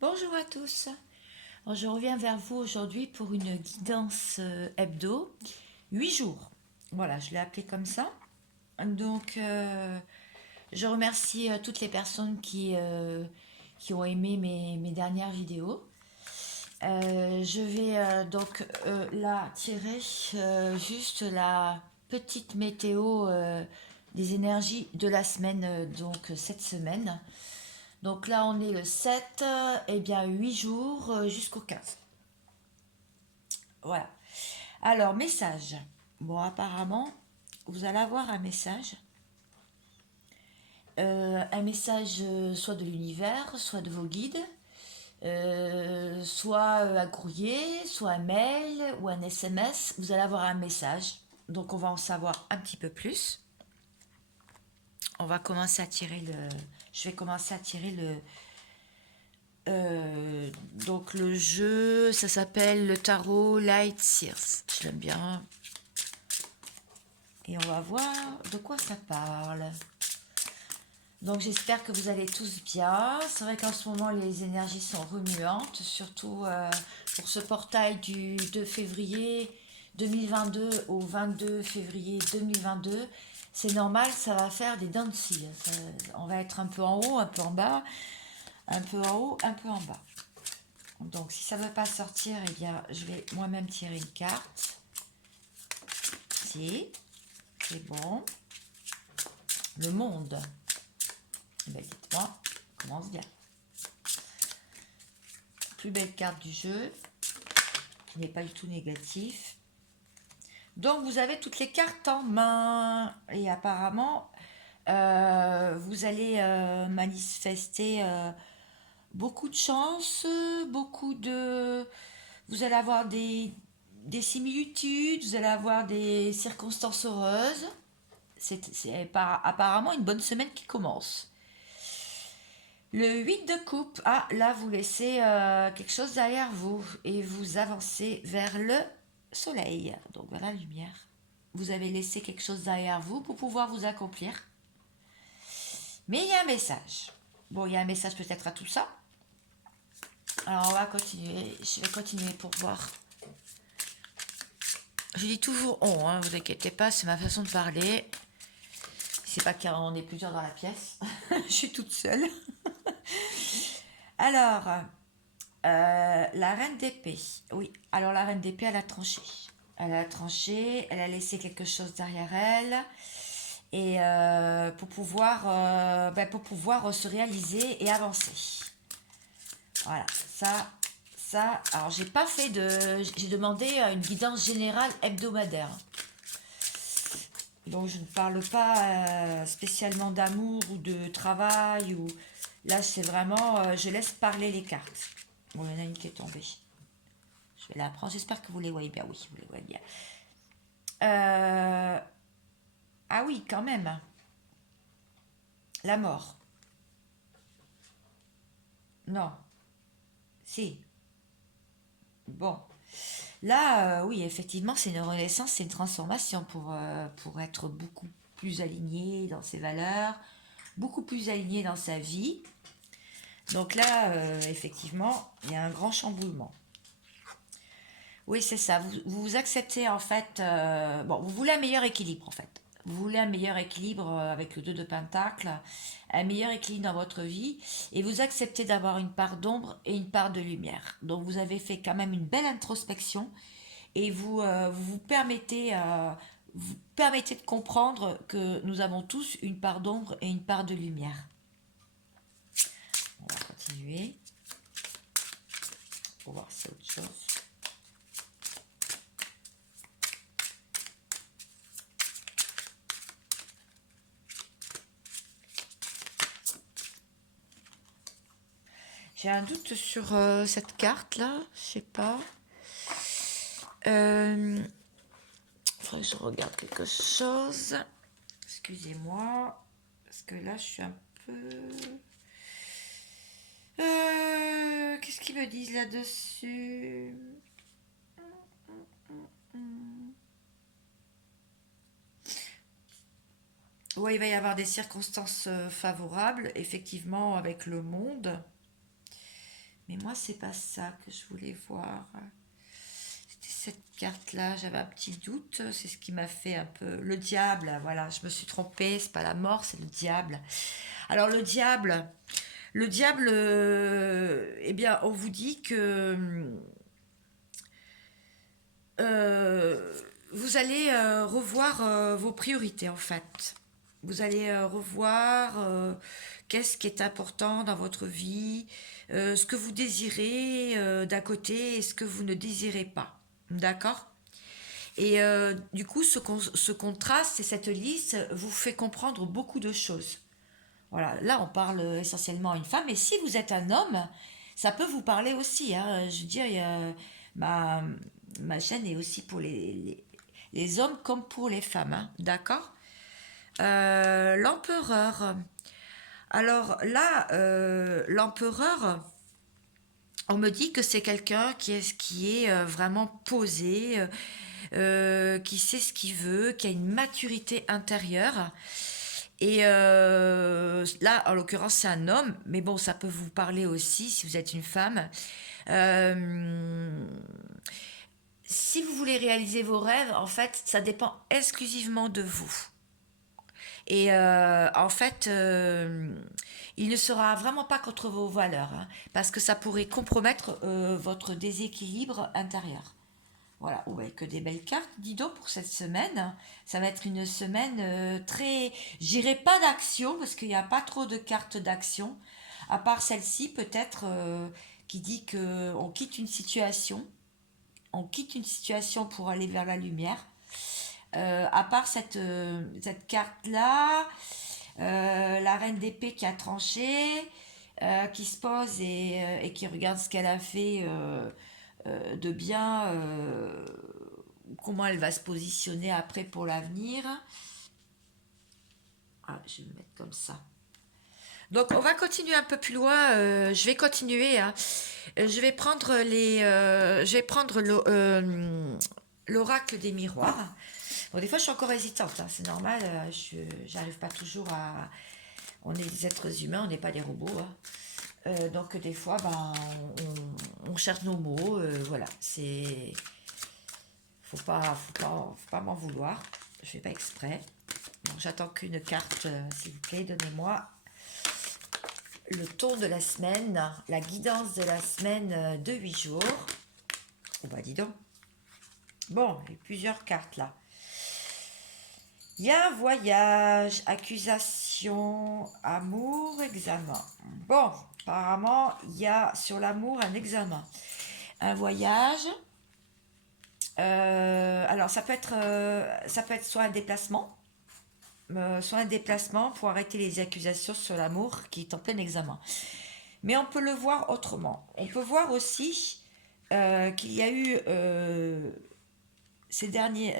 Bonjour à tous. Alors, je reviens vers vous aujourd'hui pour une guidance hebdo, 8 jours. Voilà, je l'ai appelé comme ça. Donc, je remercie toutes les personnes qui ont aimé mes dernières vidéos. Je vais là tirer juste la petite météo des énergies de la semaine, donc cette semaine. Donc là, on est le 7, et bien 8 jours jusqu'au 15. Voilà. Alors, message. Bon, apparemment, vous allez avoir un message soit de l'univers, soit de vos guides, soit un courrier, soit un mail ou un SMS. Vous allez avoir un message. Donc, on va en savoir un petit peu plus. On va commencer à tirer le. Je vais commencer à tirer le, Euh, donc le jeu, ça s'appelle le tarot Light Sears. Je l'aime bien. Et on va voir de quoi ça parle. Donc j'espère que vous allez tous bien. C'est vrai qu'en ce moment les énergies sont remuantes, surtout pour ce portail du 2 février 2022 au 22 février 2022. C'est normal, ça va faire des dents de scie. On va être un peu en haut, un peu en bas, un peu en haut, un peu en bas. Donc si ça ne veut pas sortir, eh bien je vais moi-même tirer une carte. Si, c'est bon. Le monde. Eh bien dites-moi, commence bien. Plus belle carte du jeu, qui n'est pas du tout négatif. Donc vous avez toutes les cartes en main. Et apparemment, vous allez manifester beaucoup de chance, beaucoup de... Vous allez avoir des similitudes, vous allez avoir des circonstances heureuses. Apparemment une bonne semaine qui commence. Le 8 de coupe, ah là vous laissez quelque chose derrière vous et vous avancez vers le soleil, donc vers la lumière. Vous avez laissé quelque chose derrière vous pour pouvoir vous accomplir. Mais il y a un message. Bon, il y a un message peut-être à tout ça. Alors on va continuer, je vais continuer pour voir. Je dis toujours on, hein, vous inquiétez pas, c'est ma façon de parler. C'est pas qu'on est plusieurs dans la pièce, je suis toute seule. Alors, la reine d'épée. Oui, alors la reine d'épée, elle a tranché. Elle a tranché, elle a laissé quelque chose derrière elle. Et pour pouvoir se réaliser et avancer. Voilà, ça. Alors, j'ai pas fait de. J'ai demandé une guidance générale hebdomadaire. Donc, je ne parle pas spécialement d'amour ou de travail. Là, c'est vraiment. Je laisse parler les cartes. Bon, il y en a une qui est tombée. Je vais la prendre. J'espère que vous les voyez bien. Oui, vous les voyez bien. Euh, Ah oui, quand même. La mort. Non. Si. Bon. Là, oui, effectivement, c'est une renaissance, c'est une transformation pour être beaucoup plus aligné dans ses valeurs, beaucoup plus aligné dans sa vie. Donc là, effectivement, il y a un grand chamboulement. Oui, c'est ça. Vous acceptez en fait. Bon, vous voulez un meilleur équilibre en fait. Vous voulez un meilleur équilibre avec le 2 de Pentacle, un meilleur équilibre dans votre vie, et vous acceptez d'avoir une part d'ombre et une part de lumière. Donc vous avez fait quand même une belle introspection et vous permettez de comprendre que nous avons tous une part d'ombre et une part de lumière. On va continuer pour voir si c'est autre chose. J'ai un doute sur cette carte là, je sais pas. Faudrait que je regarde quelque chose. Excusez-moi, parce que là je suis un peu. Qu'est-ce qu'ils me disent là-dessus? Ouais, il va y avoir des circonstances favorables, effectivement, avec le monde. Mais moi, c'est pas ça que je voulais voir. C'était cette carte-là, j'avais un petit doute. C'est ce qui m'a fait un peu... Le diable, voilà, je me suis trompée. C'est pas la mort, c'est le diable. Alors, le diable, eh bien, on vous dit que euh, vous allez revoir vos priorités, en fait. Vous allez revoir qu'est-ce qui est important dans votre vie, ce que vous désirez d'un côté et ce que vous ne désirez pas. D'accord? Et du coup, ce contraste et cette liste vous fait comprendre beaucoup de choses. Voilà, là, on parle essentiellement à une femme, et si vous êtes un homme, ça peut vous parler aussi, hein. Je veux dire, ma, ma chaîne est aussi pour les hommes comme pour les femmes, hein. D'accord? L'empereur. Alors là, l'empereur, on me dit que c'est quelqu'un qui est vraiment posé, qui sait ce qu'il veut, qui a une maturité intérieure. Et là, en l'occurrence, c'est un homme, mais bon, ça peut vous parler aussi si vous êtes une femme. Euh, Si vous voulez réaliser vos rêves, en fait, ça dépend exclusivement de vous. Et en fait, il ne sera vraiment pas contre vos valeurs, hein, parce que ça pourrait compromettre votre déséquilibre intérieur. Voilà, ouais, que des belles cartes. Dis donc, pour cette semaine, ça va être une semaine très... J'irai pas d'action, parce qu'il n'y a pas trop de cartes d'action, à part celle-ci peut-être, qui dit que on quitte une situation pour aller vers la lumière. À part cette carte-là, la reine d'épée qui a tranché, qui se pose et qui regarde ce qu'elle a fait de bien, comment elle va se positionner après pour l'avenir. Ah, je vais me mettre comme ça. Donc on va continuer un peu plus loin. Je vais continuer, hein. Je vais prendre je vais prendre l'oracle des miroirs. Bon, des fois je suis encore hésitante, hein, c'est normal. J'arrive pas toujours à. On est des êtres humains, on n'est pas des robots, hein. Donc des fois, ben, on cherche nos mots. Voilà, c'est. Faut pas m'en vouloir. Je fais pas exprès. Bon, j'attends qu'une carte, s'il vous plaît. Donnez-moi le ton de la semaine, la guidance de la semaine de 8 jours. Oh bah dis donc. Bon, il y a plusieurs cartes là. Il y a un voyage, accusation, amour, examen. Bon, apparemment, il y a sur l'amour un examen. Un voyage. Alors, ça peut être soit un déplacement, pour arrêter les accusations sur l'amour qui est en plein examen. Mais on peut le voir autrement. On peut voir aussi qu'il y a eu ces derniers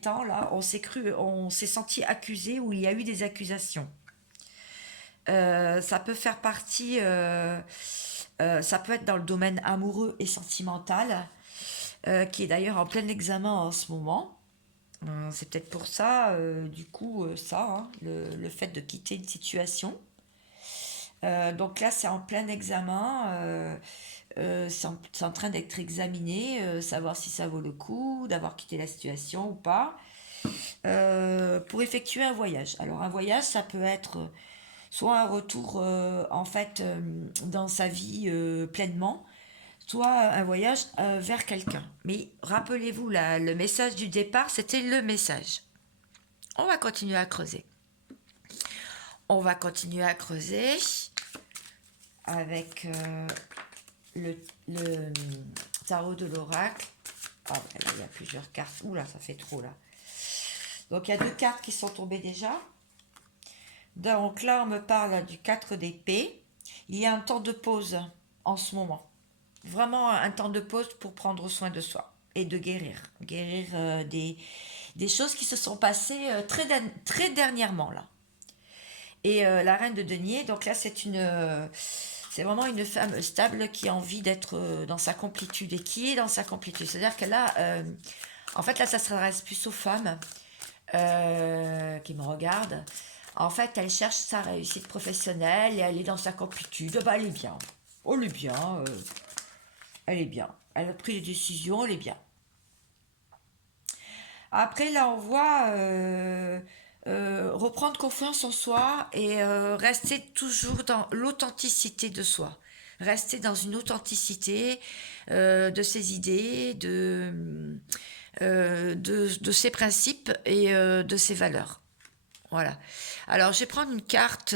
temps là, on s'est senti accusé ou il y a eu des accusations. Ça peut faire partie, ça peut être dans le domaine amoureux et sentimental, qui est d'ailleurs en plein examen en ce moment. C'est peut-être pour ça, du coup, ça, hein, le fait de quitter une situation. Donc là, c'est en plein examen, c'est en train d'être examiné, savoir si ça vaut le coup d'avoir quitté la situation ou pas, pour effectuer un voyage. Alors un voyage, ça peut être soit un retour en fait dans sa vie pleinement, soit un voyage vers quelqu'un. Mais rappelez-vous, le message du départ, c'était le message. On va continuer à creuser. On va continuer à creuser avec le tarot de l'oracle. Ah, ben là, il y a plusieurs cartes. Ouh là, ça fait trop là. Donc, il y a deux cartes qui sont tombées déjà. Donc là, on me parle du 4 d'épée. Il y a un temps de pause en ce moment. Vraiment un temps de pause pour prendre soin de soi et de guérir. Guérir des choses qui se sont passées très dernièrement là. Et la reine de denier, donc là c'est vraiment une femme stable qui a envie d'être dans sa complétude et qui est dans sa complétude. C'est-à-dire que là, en fait là ça s'adresse plus aux femmes qui me regardent. En fait, elle cherche sa réussite professionnelle et elle est dans sa complétude. Bah, elle est bien. elle est bien, elle est bien. Elle a pris les décisions, elle est bien. Après, là, on voit reprendre confiance en soi et rester toujours dans l'authenticité de soi. Rester dans une authenticité de ses idées, de ses principes et de ses valeurs. Voilà. Alors, je vais prendre une carte,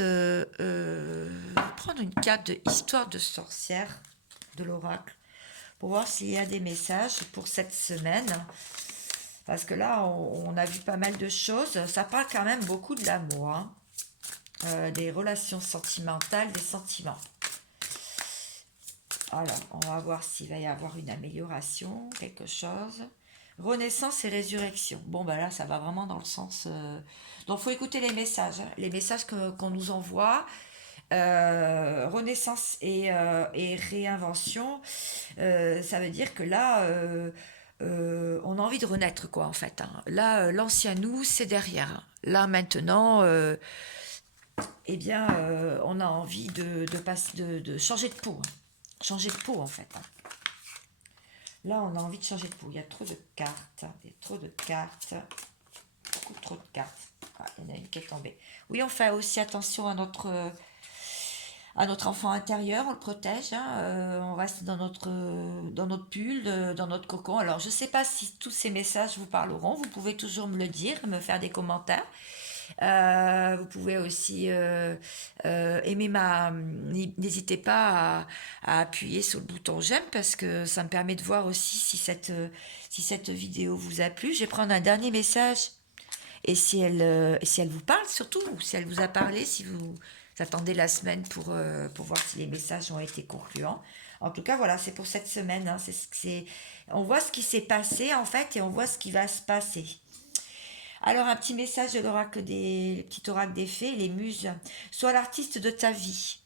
prendre une carte de Histoire de sorcière de l'oracle pour voir s'il y a des messages pour cette semaine. Parce que là, on a vu pas mal de choses. Ça parle quand même beaucoup de l'amour, hein. Des relations sentimentales, des sentiments. Alors, on va voir s'il va y avoir une amélioration, quelque chose. Renaissance et résurrection. Bon, bah là, ça va vraiment dans le sens. Donc, il faut écouter les messages, hein. Les messages qu'on nous envoie. Renaissance et réinvention, ça veut dire que là, on a envie de renaître, quoi, en fait, hein. Là, l'ancien nous, c'est derrière. Là, maintenant, eh bien, on a envie de changer de peau, hein. Changer de peau, en fait, hein. Là, on a envie de changer de peau. Il y a trop de cartes. Il y a trop de cartes. Beaucoup trop de cartes. Ah, il y en a une qui est tombée. Oui, on fait aussi attention à notre enfant intérieur, on le protège, hein, on reste dans notre pull, dans notre cocon. Alors, je ne sais pas si tous ces messages vous parleront, vous pouvez toujours me le dire, me faire des commentaires. Vous pouvez aussi aimer n'hésitez pas à appuyer sur le bouton j'aime parce que ça me permet de voir aussi si cette vidéo vous a plu. Je vais prendre un dernier message et si elle vous parle surtout, ou si elle vous a parlé, si vous attendez la semaine pour voir si les messages ont été concluants. En tout cas, voilà, c'est pour cette semaine, hein. On voit ce qui s'est passé en fait et on voit ce qui va se passer. Alors, un petit message de le petit oracle des fées, les muses. Sois l'artiste de ta vie.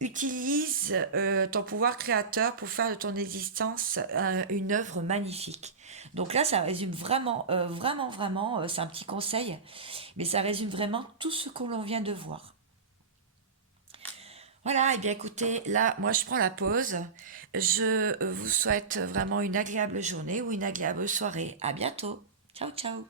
Utilise ton pouvoir créateur pour faire de ton existence une œuvre magnifique. Donc là, ça résume vraiment, vraiment, c'est un petit conseil, mais ça résume vraiment tout ce que l'on vient de voir. Voilà, et bien écoutez, là, moi je prends la pause. Je vous souhaite vraiment une agréable journée ou une agréable soirée. À bientôt. Ciao, ciao.